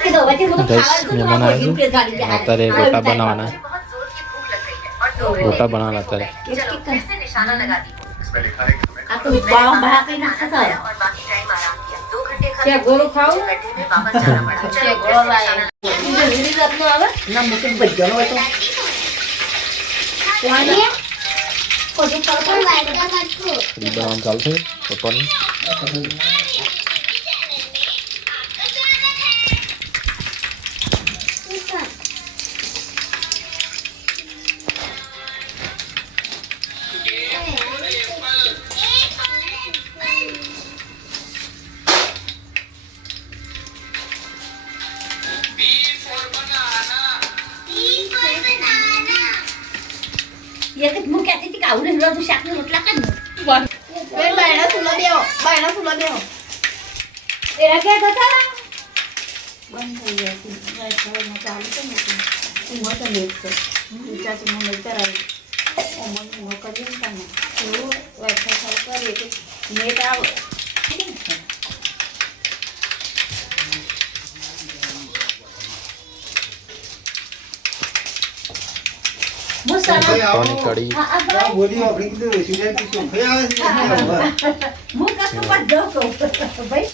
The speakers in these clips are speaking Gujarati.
મહેમાન આવ્યું અત્યારે ગોટા બનાવવાના ગોટા બનાવવાના અત્યારે ગોળો ખાવ બનાવવાનું ચાલશે ગોટાની હું કહેતી હતી કે આવડે રોજ શાકની રોટલા કર બાયણા સુલો દેવો એરા કે હતા બંધ થઈ ગયા ચાલુ તો નથી હું તો લેટ છે ચાચી મને કરાવી મને કરી ને એવું વાઈફાઈ ચાલુ કરીએ કે નેટ આવો કઢી બોલી આપણી કીધું સિલેક્ટ શું ખયા હું કશું પર જાઉં કહું ભાઈ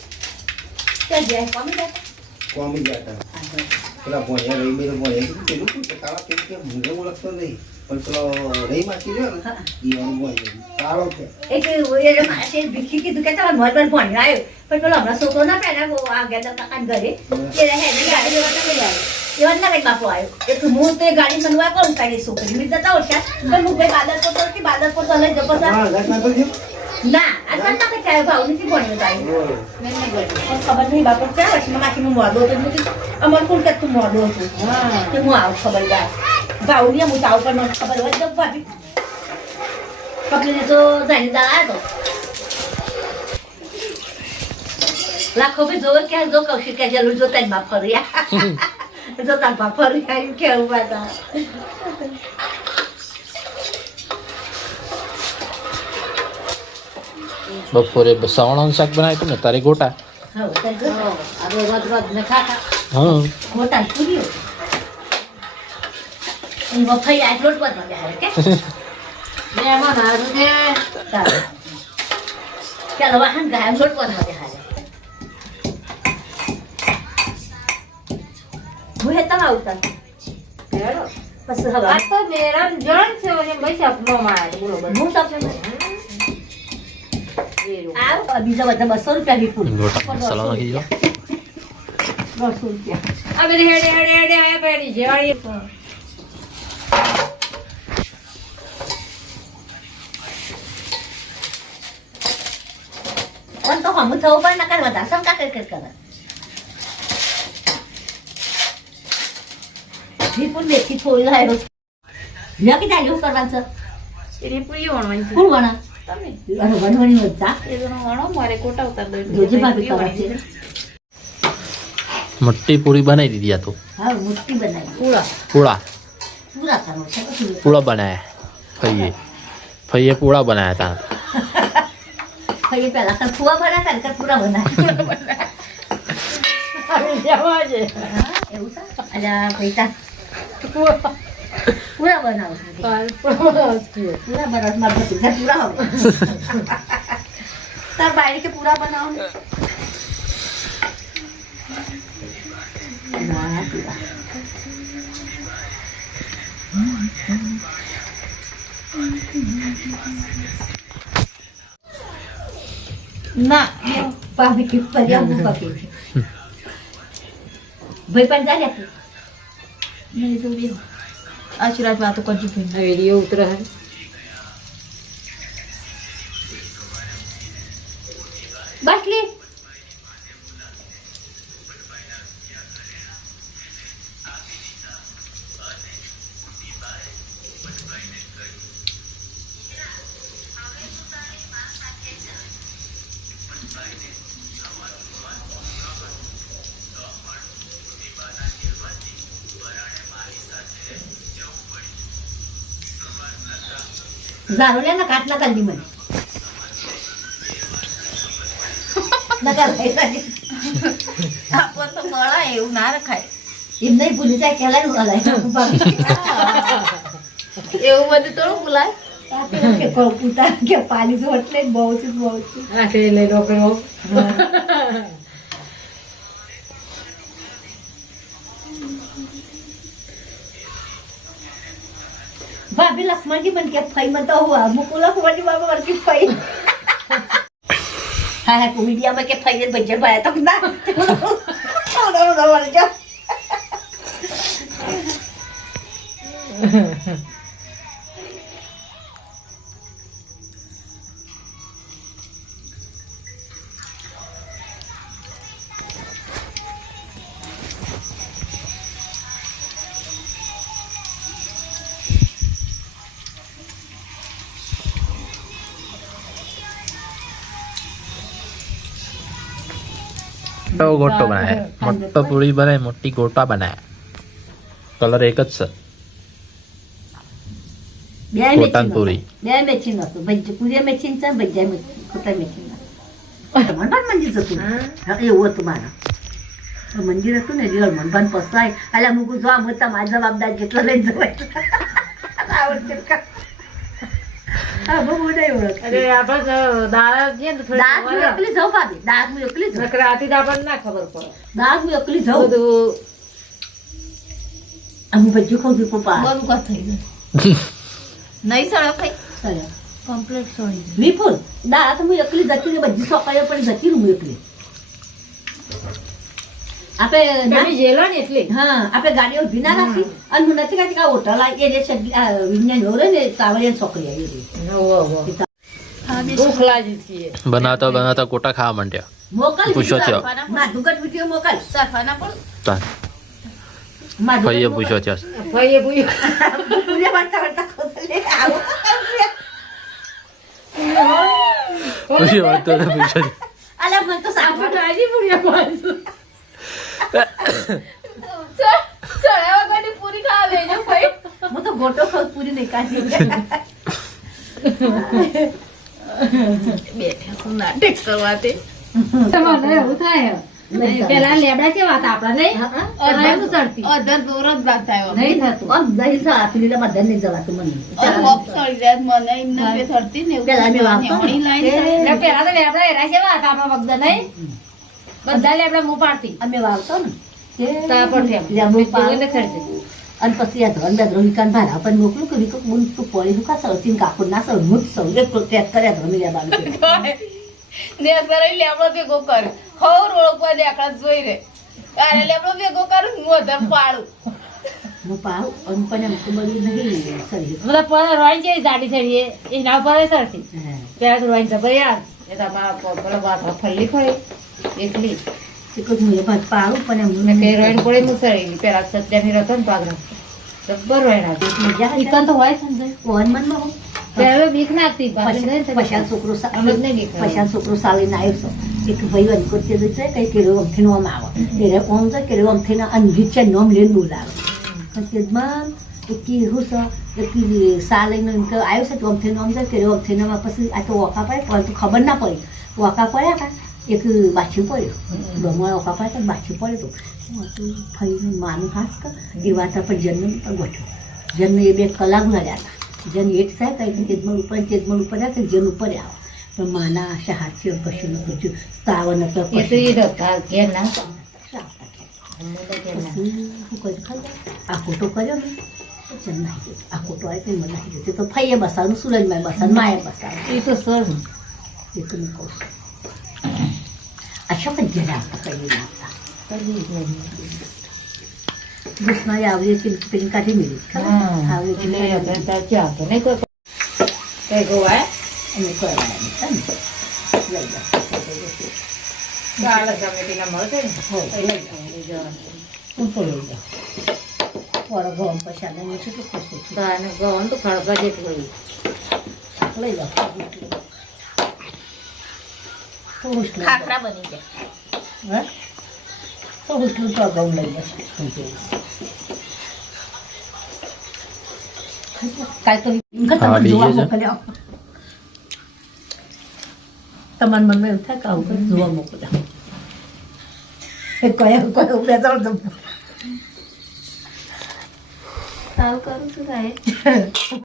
કે જાય કોમી જાતા પેલા ભણ્યા રહી મેરે ભણ્યા કીધું પેલું કાળા પેટ કે મુંગે ઓળખતો નહીં પણ પેલો રહી માસી રહ્યો ને એ ભણ્યો કાળો છે એક એ માસે ભીખી કીધું કે તમારે મોર પર ભણ્યો આવ્યો પણ પેલો હમણાં છોકરો ના પહેલા આ ગયા કાકા ઘરે એ રહે ને ગાડી લેવા લઈ આવ્યો એવા ના કઈ બાપો આવ્યો એક હું તો ગાડી મનવા કોણ તારી છોકરી મી જતા ઓછા પણ હું ભાઈ બાદરપુર તો લઈ જતો હા ઘટના તો થયું ના આ ના કઈ થાય ભાવ નથી ભણ્યો તારી મેં ખબર નહીં બાપો ક્યાં વર્ષમાં માથી હું મોડો હતો અમાર કોણ કે તું મોડો હતું હા કે હું આવ ખબરદાર ભાવ ને હું તાવ પર મને ખબર હોય તો ભાભી પકડીને તો જાણી દા તો લાખો ભી જોવે કે જો કૌશિક કે જરૂર જો તને બાપ ફર્યા જો તાર બાપ ફર્યા એમ કેવું બાતા બપોરે સવણાનું શાક બનાવ્યું હતું ને તારે ગોટા હા તો આ રોજ રોજ ને ખાતા હા મોટા પૂરીઓ એ વફાઈ આ રોટ પર માં બેહારે કે મેમાં મારું કે ચાલો વાહન ગાય રોટ પર માં બેહારે હું હેતા આવતા હેડો પછી હવે આ તો મેરામ જણ છે ઓને પૈસા નો મારે બોલો બોલો હું સાચું આ બીજા બધા 200 રૂપિયા ની પૂરી ગોટા મસાલો નાખી દો 200 રૂપિયા આ બધી હેડે આયા પેડી જેવાળી પણ તો હમ થવું પણ ના કરવા દાસમ કા કર કરે દીપુર બેઠી થોડી લાયો લ્યો કે જાયો કરવાનું છે એની પૂરી વણવાની કોણ વણા તમે અરે વણવાની હોતા એ જણો વણો મારે કોટા ઉતાર દો જોજે ભાભી કરે છે મોટી પૂરી બનાવી દીધી આ તો હા મોટી બનાવી પૂરા પૂળા પૂરા કરો છે પછી પૂળા બનાવ્યા ફઈએ પૂળા બનાવ્યા હતા ફરી પહેલા કર ફુવા બનાવ્યા કર પૂરા બનાવ્યા જવા છે એવું છે અલા પૈસા પૂરા બનાવો પૂરા બનાવો મારે બધા પૂરા হবে તાર બાયરી કે પૂરા બનાવો ને ના પૂરા ના ભાભી કે પર્યા હું પકે ભાઈ પણ જા લે મેં તો બી આશીર્વાદ વાતો કરજો ભાઈ વિડિયો ઉતરે હે બાટલી Zarulia na kat na kaldi man. Nakalay lagi. આપો તો મળે એવું ના રખાય એમ નહીં ભૂલી જાય કેલા નું હલાય એવું બધું થોડું ભૂલાય કે પુતા કે પાણી જો એટલે બહુ છે રાખે લઈ લો કરો ભાભી લક્ષ્મણજી મને કે ફઈ માં તો હુઆ મુકુલા કુંવરજી બાબા મને કે ફઈ હા હા કોમેડિયામાં કે ફઈ ને ભજ્જર ભાઈ તો ના ના વળ જા गोटो बनाया मोटो पूरी बनाए मोटी गोटा बनाया कलर एक ज છે કોટન પૂરી બે મેચિંગ હતું ભજ્જ પૂરી મેચિંગ છે ભજ્જા મેચિંગ ખોટા મેચિંગ હનુમાન મંદિર હતું હા એવું હતું મારા મંદિર હતું ને રિયલ હનુમાન પસાય અલા મુકુ જો આમ હતા મારા જવાબદાર જેટલો લઈ જવાય આવડે હા બહુ મોટા ઓળખ અરે આપણે દાળ છે ને થોડી દાંત હું એકલી જાઉં ભાભી દાંત હું એકલી જાઉં નકરાતી તો આપણને ના ખબર પડે દાંત હું એકલી જાઉં બધું અમે ભજ્જુ ખાઉં છું પપ્પા બોલું કા થઈ ગયું નહીં સળો ભાઈ ચાલ્યા કમ્પ્લીટ સોળી વિપુલ દાંત હું એકલી જતી ને બધી સોકાયો પણ જતી હું એકલી આપણે તમે જેલો ને એટલે હા આપણે ગાડીઓ ઉભી ના રાખી અને હું નથી કહેતી કે આ હોટલ આવી એ વિજ્ઞાન હોરે ને કાવડિયા છોકરી આવી રહી ભૂખ લાગી છે બનાવતા બનાવતા કોટા ખાવા માંડ્યા મોકલ પૂછો છો માં દુગટ વિડિયો મોકલ સરફાના પણ તાર માં ભાઈએ પૂછ્યો છે ભાઈએ પૂછ્યું પૂરે વાર્તા વાર્તા ખોદલે આવો પૂછ્યો તો પૂછ્યો અલા મને તો સાંભળ રાજી પૂરી પાછું સળ્યા વગરની પૂરી ખાવા દેજો ભાઈ હું તો ગોટો ખાઉં પૂરી નહીં કાઢી બેઠા છું નાટક કરવાતે તમારે એવું થાય પેલા લેબડા કેવા હતા આપડા નહીં અધર સડતી અધર દોર જ બાદ થયો નહીં થતું આમ દહીં સા આપી લે બધા નહીં જવાતું મને મોપ સળી જાય મને એમને બે થરતી ને એવું પેલા મેં વાગતો ને. નેવડી લાઈન એટલે પેલા તો લેબડા એરા કેવા હતા આપડા વખતે નહીં બધા લેબડા મું પાડતી અમે વાવતો ને તા પર થેમ લેબડો પાડો. ને ખર્ચે અને પછી આ ધન બેદ્રો વિકાન ભાડા પણ મોકલું કે વિકો બુન તું પોળી નું કા સળસીન કાકુર ના સળ મુત સળ એક ટ્રેક કર્યા ધન લે બાબુ ને સરાઈ લેબડો ભેગો કર હો રોડ પર દેખા જોઈ રે અરે લેબડો ભેગો કરું હું અધર પાડું હું પાઉં અને પણ એમ તો બળી નહીં સળી બધા પર રોઈ છે જાડી સડી એના ઉપર સરતી હા પેલા તો રોઈ જબર યાર એ તમારા પેલા વાત ફલ્લી ફળી એકલી એક જ હું ભાત પાઉં પણ ને એમ કે રોઈન પડે મુસળી પેલા સત્યાની રતો ને પાગરા જબર રોઈના મજા ચિકન તો હોય છે ને કોણ મન માં ત્યારે બીક નાખતી પછાણ છોકરો અમે જ નહીં બીક પછાણ છોકરો સાલીને આવ્યો છે એક ભાઈ વન કરતે જશે કઈ કેરો અમથી નો આવે એટલે ઓમ તો કેરો અમથી ના અનજીત નોમ લઈને બોલાવે પછી માં એકી હુસ એકી સાલીને કે આવ્યો છે તો અમથી નોમ છે કેરો અમથી ના પછી આ તો ઓકા પાય પણ તો ખબર ના પડી ઓકા પડ્યા કા એક બાછી પડ્યો ડોમા ઓકા પાય તો બાછી પડ્યો તો ભાઈ માનું ખાસ કર એ વાત પર જન્મ પર ગોઠ્યો જન્મ એ 2 કલાક લડ્યા હતા જન એક સાહેબ કઈ તેજમલ ઉપર આવે કે જન ઉપર આવે પણ માના આશા હાથથી કશું ન પૂછ્યું તાવન હતો એ તો એ ધક્કા ઘેર ના આ ખોટો કર્યો ને જન નાખી દીધો આ ખોટો આવે તો મને નાખી દીધો તો ફઈએ બસાવનું સુરજમાં બસાવ માએ બસાવ એ તો સર એ તો મેં કહું છું આ શું જ આવતા કઈ આવતા દુશ્મન આવડી પેલી કાઢી મેળી આવડી નહીં કોઈ કઈ ગોવાય અને કરવાના લઈ જાઓ કાલે સમિતિના મળશે ને લઈ જવાનું હું તો લઈ જાઉં મારો ઘઉં પૈસા લઈને કેટલું ખુશ છું અને ગવન તો ખડકા જેટલું લઈ જાઓ થોડું ખાખરા બની જાય હે થોડું તો ઘઉં લઈ જશે કાલ તો જોવા મોકલ્યા તમારા મનમાં એમ થાય કે આવું કંઈક જોવા મોકલ્યા કયો બેસાડો તો સારું કરું છું સાહેબ